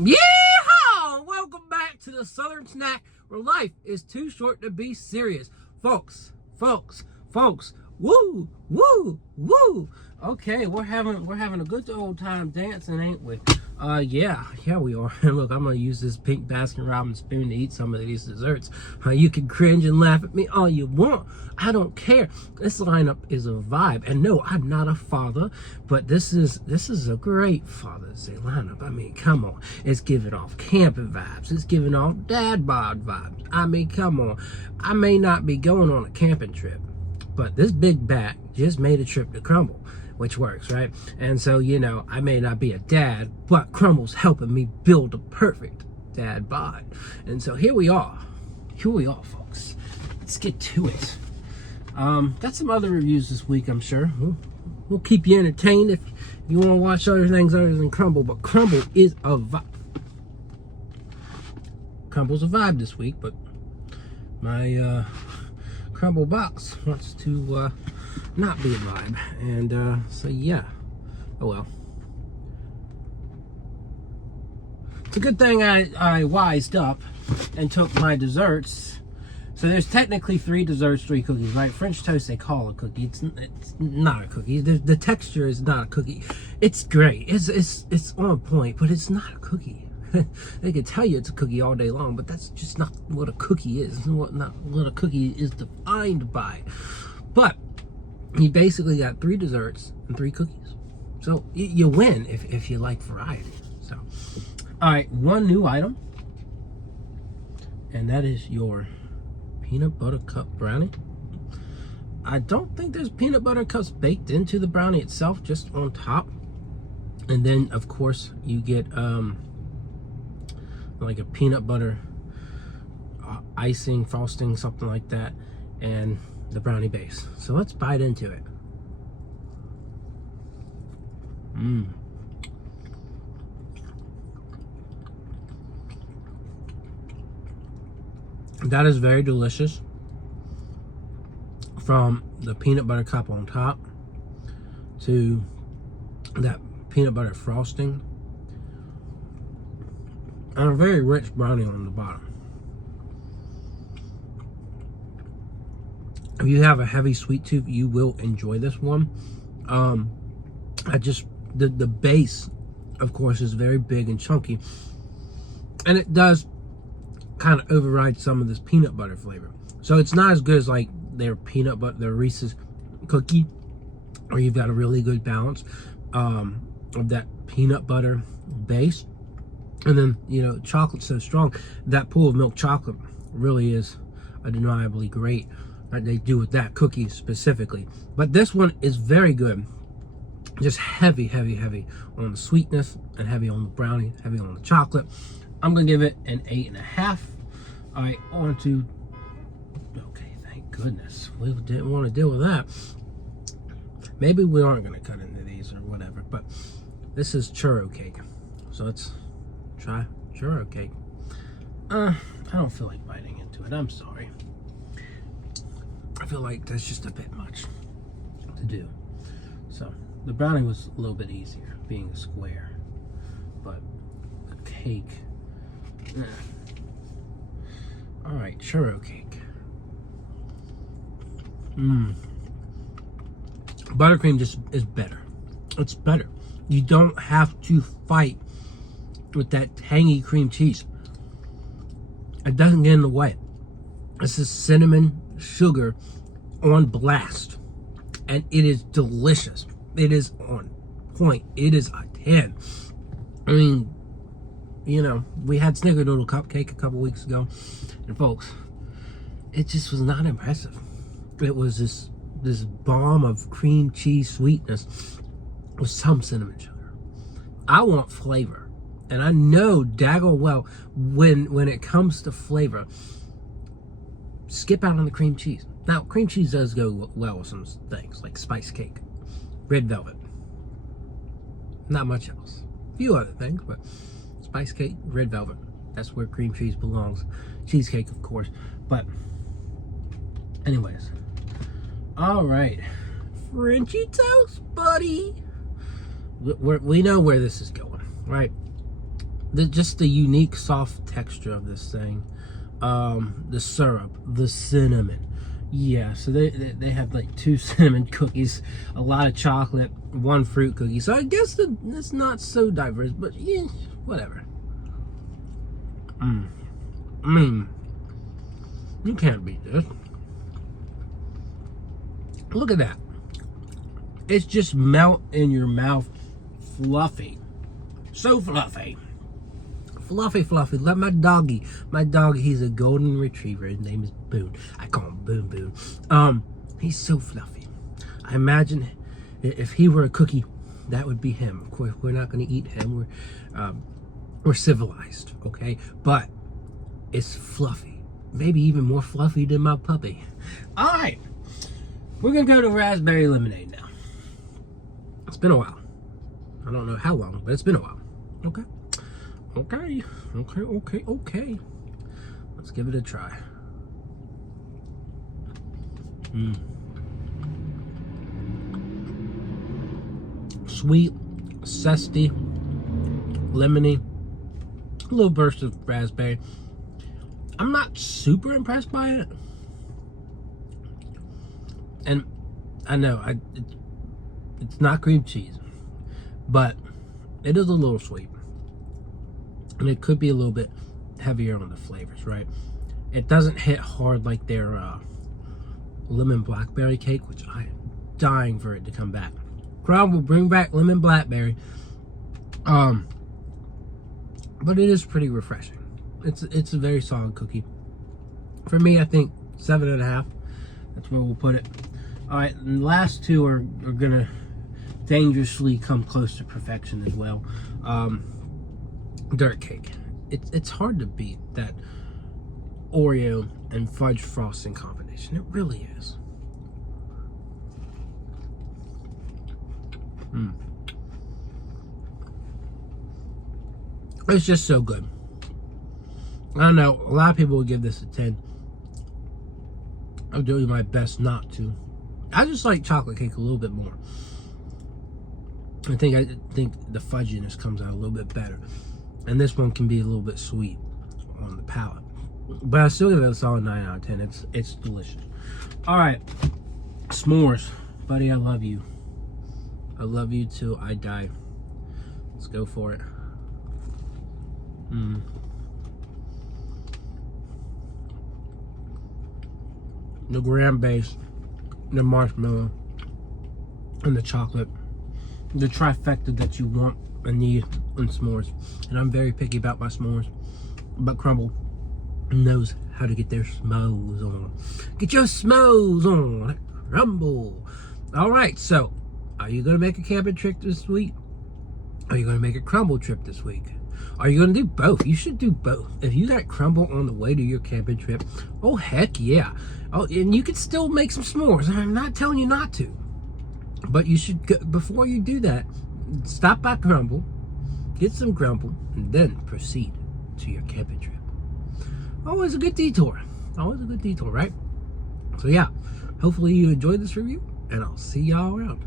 Yeehaw! Welcome back to the Southern Snack, where life is too short to be serious. Folks. Woo! Okay, we're having a good old time dancing, ain't we? Yeah, we are. Look, I'm gonna use this pink Baskin Robbins spoon to eat some of these desserts. You can cringe and laugh at me all you want. I don't care. This lineup is a vibe. And no, I'm not a father, but this is a great Father's Day lineup. I mean, come on. It's giving off camping vibes. It's giving off dad bod vibes. I mean, come on. I may not be going on a camping trip, but this big bat just made a trip to Crumbl, which works, right? And so, you know, I may not be a dad, but Crumbl's helping me build a perfect dad bod. And so here we are, folks. Let's get to it. Got some other reviews this week, I'm sure. We'll keep you entertained if you want to watch other things other than Crumbl, but Crumbl is a vibe. Crumbl's a vibe this week, but my Crumbl box wants to not be a vibe, and so yeah, oh well. It's a good thing I wised up and took my desserts. So there's technically 3 desserts, 3 cookies, right? French toast they call a cookie. It's not a cookie. The texture is not a cookie. It's great. It's on point, but it's not a cookie. They can tell you it's a cookie all day long, but that's just not what a cookie is. Not what a cookie is defined by. But you basically got 3 desserts and 3 cookies. So you win if you like variety. So, all right, one new item, and that is your peanut butter cup brownie. I don't think there's peanut butter cups baked into the brownie itself, just on top. And then, of course, you get like a peanut butter icing, frosting, something like that, and the brownie base. So let's bite into it. That is very delicious. From the peanut butter cup on top to that peanut butter frosting, and a very rich brownie on the bottom. If you have a heavy sweet tooth, you will enjoy this one. The base, of course, is very big and chunky, and it does kind of override some of this peanut butter flavor. So it's not as good as like their peanut butter, their Reese's cookie, where you've got a really good balance of that peanut butter base. And then, you know, chocolate's so strong. That pool of milk chocolate really is undeniably great. They do with that cookie specifically. But this one is very good. Just heavy on the sweetness, and heavy on the brownie, heavy on the chocolate. I'm gonna give it an 8.5. All right, on to, okay, thank goodness. We didn't want to deal with that. Maybe we aren't gonna cut into these or whatever, but this is churro cake. So let's try churro cake. I don't feel like biting into it, I'm sorry. I feel like that's just a bit much to do. So the brownie was a little bit easier, being a square, but the cake, all right, churro cake. Buttercream just is better. It's better. You don't have to fight with that tangy cream cheese. It doesn't get in the way. This is cinnamon sugar on blast, and it is delicious. It is on point. It is a 10. I mean, you know, we had snickerdoodle cupcake a couple weeks ago, and folks, it just was not impressive. It was this bomb of cream cheese sweetness with some cinnamon sugar. I want flavor, and I know daggone well when it comes to flavor, skip out on the cream cheese. Now, cream cheese does go well with some things like spice cake, red velvet, not much else. A few other things, but spice cake, red velvet, that's where cream cheese belongs. Cheesecake, of course. But anyways, all right, Frenchy toast, buddy. We know where this is going, right? just the unique soft texture of this thing. The syrup, the cinnamon. Yeah, so they have like 2 cinnamon cookies, a lot of chocolate, 1 fruit cookie. So I guess it's not so diverse, but yeah, whatever. I mean, you can't beat this. Look at that. It's just melt in your mouth, fluffy. So fluffy. Fluffy, fluffy. Like my doggy, he's a golden retriever. His name is Boone. I call him Boone Boone. He's so fluffy. I imagine if he were a cookie, that would be him. Of course, we're not going to eat him. We're civilized, okay? But it's fluffy. Maybe even more fluffy than my puppy. All right. We're going to go to raspberry lemonade now. It's been a while. I don't know how long, but it's been a while. Okay. Okay. Let's give it a try. Sweet, zesty, lemony, a little burst of raspberry. I'm not super impressed by it. And I know it's not cream cheese, but it is a little sweet. And it could be a little bit heavier on the flavors, right? It doesn't hit hard like their lemon blackberry cake, which I am dying for it to come back. Crumbl, bring back lemon blackberry. But it is pretty refreshing. It's a very solid cookie. For me, I think 7.5. That's where we'll put it. All right, and the last 2 are gonna dangerously come close to perfection as well. Dirt cake. It's hard to beat that Oreo and fudge frosting combination. It really is. It's just so good. I don't know, a lot of people would give this a 10. I'm doing my best not to. I just like chocolate cake a little bit more. I think the fudginess comes out a little bit better. And this one can be a little bit sweet on the palate. But I still give it a solid 9 out of 10. It's delicious. All right. S'mores. Buddy, I love you. I love you till I die. Let's go for it. The graham base, the marshmallow, and the chocolate. The trifecta that you want and need in s'mores. And I'm very picky about my s'mores, but Crumbl knows how to get their s'mores on. Get your s'mores on, Crumbl. All right, so are you gonna make a camping trip this week? Are you gonna make a Crumbl trip this week? Are you gonna do both? You should do both. If you got Crumbl on the way to your camping trip, oh heck yeah. Oh, and you could still make some s'mores. I'm not telling you not to, but you should go, before you do that, stop by Crumbl, get some Crumbl, and then proceed to your camping trip. Always a good detour. Always a good detour, right? So yeah, hopefully you enjoyed this review, and I'll see y'all around.